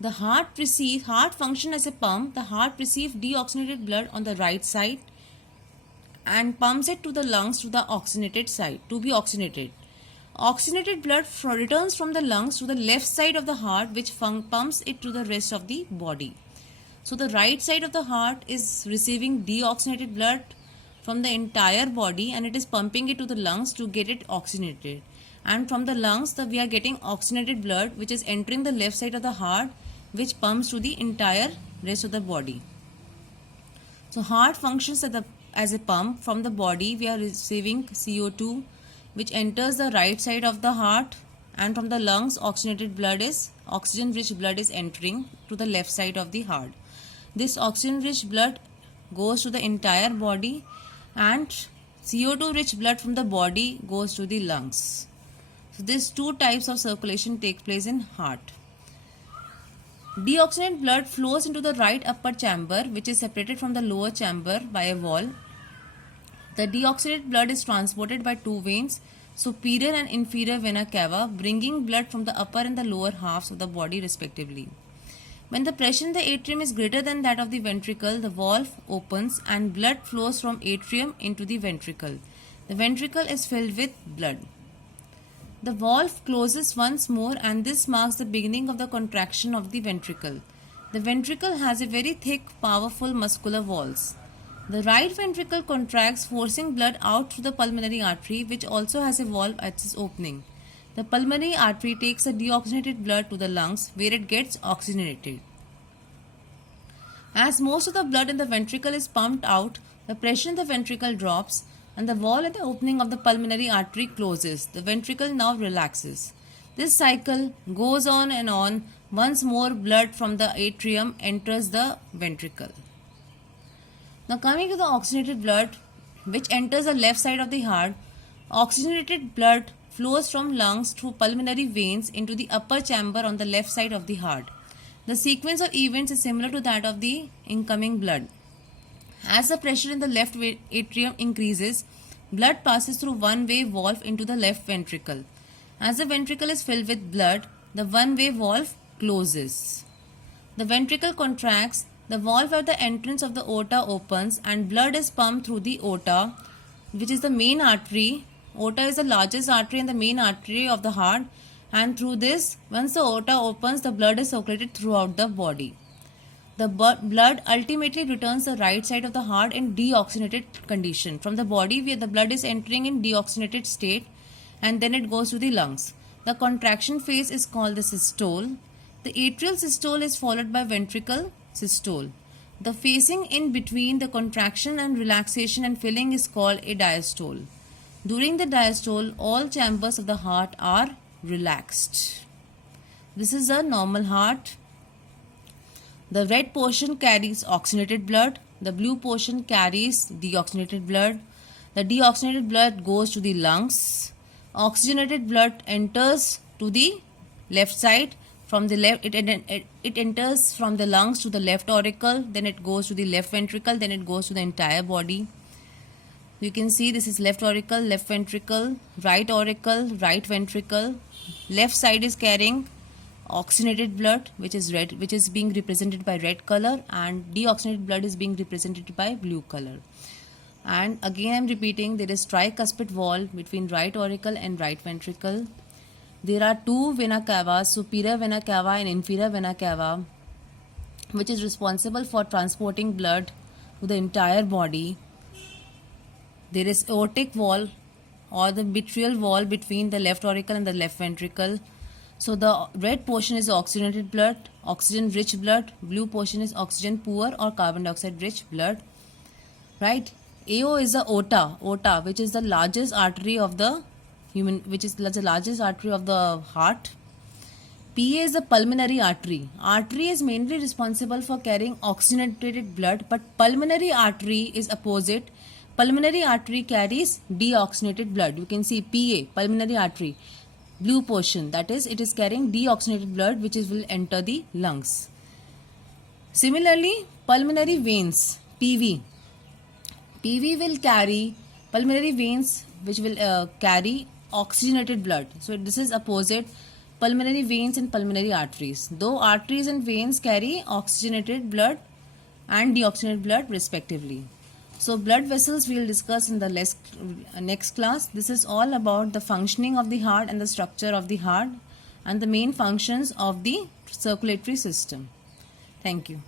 The heart function as a pump. The heart receives deoxygenated blood on the right side and pumps it to the lungs to the oxygenated side to be oxygenated. Oxygenated blood returns from the lungs to the left side of the heart, which pumps it to the rest of the body. So the right side of the heart is receiving deoxygenated blood from the entire body and it is pumping it to the lungs to get it oxygenated. And from the lungs, we are getting oxygenated blood which is entering the left side of the heart, which pumps to the entire rest of the body. So heart functions as a pump. From the body, we are receiving CO2 which enters the right side of the heart, and from the lungs, oxygen rich blood is entering to the left side of the heart. This oxygen rich blood goes to the entire body and CO2 rich blood from the body goes to the lungs. So these two types of circulation take place in heart. Deoxygenated blood flows into the right upper chamber, which is separated from the lower chamber by a wall. The deoxygenated blood is transported by two veins, superior and inferior vena cava, bringing blood from the upper and the lower halves of the body respectively. When the pressure in the atrium is greater than that of the ventricle, the valve opens and blood flows from atrium into the ventricle. The ventricle is filled with blood. The valve closes once more and this marks the beginning of the contraction of the ventricle. The ventricle has a very thick, powerful muscular walls. The right ventricle contracts, forcing blood out through the pulmonary artery, which also has a valve at its opening. The pulmonary artery takes the deoxygenated blood to the lungs, where it gets oxygenated. As most of the blood in the ventricle is pumped out, the pressure in the ventricle drops and the valve at the opening of the pulmonary artery closes. The ventricle now relaxes. This cycle goes on and on. Once more blood from the atrium enters the ventricle. Now coming to the oxygenated blood which enters the left side of the heart, oxygenated blood flows from lungs through pulmonary veins into the upper chamber on the left side of the heart. The sequence of events is similar to that of the incoming blood. As the pressure in the left atrium increases, blood passes through one-way valve into the left ventricle. As the ventricle is filled with blood, the one-way valve closes. The ventricle contracts, the valve at the entrance of the aorta opens and blood is pumped through the aorta, which is the main artery. Aorta is the largest artery and the main artery of the heart, and through this, once the aorta opens, the blood is circulated throughout the body. The blood ultimately returns the right side of the heart in deoxygenated condition. From the body where the blood is entering in deoxygenated state and then it goes to the lungs. The contraction phase is called the systole. The atrial systole is followed by ventricle systole. The phasing in between the contraction and relaxation and filling is called a diastole. During the diastole, all chambers of the heart are relaxed. This is a normal heart. The red portion carries oxygenated blood. The blue portion carries deoxygenated blood. The deoxygenated blood goes to the lungs. Oxygenated blood enters to the left side. From the left, it enters from the lungs to the left auricle. Then it goes to the left ventricle. Then it goes to the entire body. You can see this is left auricle, left ventricle, right auricle, right ventricle. Left side is carrying oxygenated blood, which is red, which is being represented by red color, and deoxygenated blood is being represented by blue color. And again I am repeating, there is tricuspid wall between right auricle and right ventricle. There are two vena cava, superior vena cava and inferior vena cava, which is responsible for transporting blood to the entire body. There is aortic wall or the mitral wall between the left auricle and the left ventricle. So the red portion is oxygenated blood, oxygen rich blood. Blue portion is oxygen poor or carbon dioxide rich blood. Right? AO is the aorta, which is the largest artery of the human, which is the largest artery of the heart. PA is the pulmonary artery. Artery is mainly responsible for carrying oxygenated blood, but pulmonary artery is opposite. Pulmonary artery carries deoxygenated blood. You can see PA, pulmonary artery. Blue portion, that is, it is carrying deoxygenated blood which will enter the lungs. Similarly, pulmonary veins, PV will carry pulmonary veins which will carry oxygenated blood. So this is opposite. pulmonary veins and pulmonary arteries. Though arteries and veins carry oxygenated blood and deoxygenated blood respectively. So blood vessels we will discuss in the next class. This is all about the functioning of the heart and the structure of the heart and the main functions of the circulatory system. Thank you.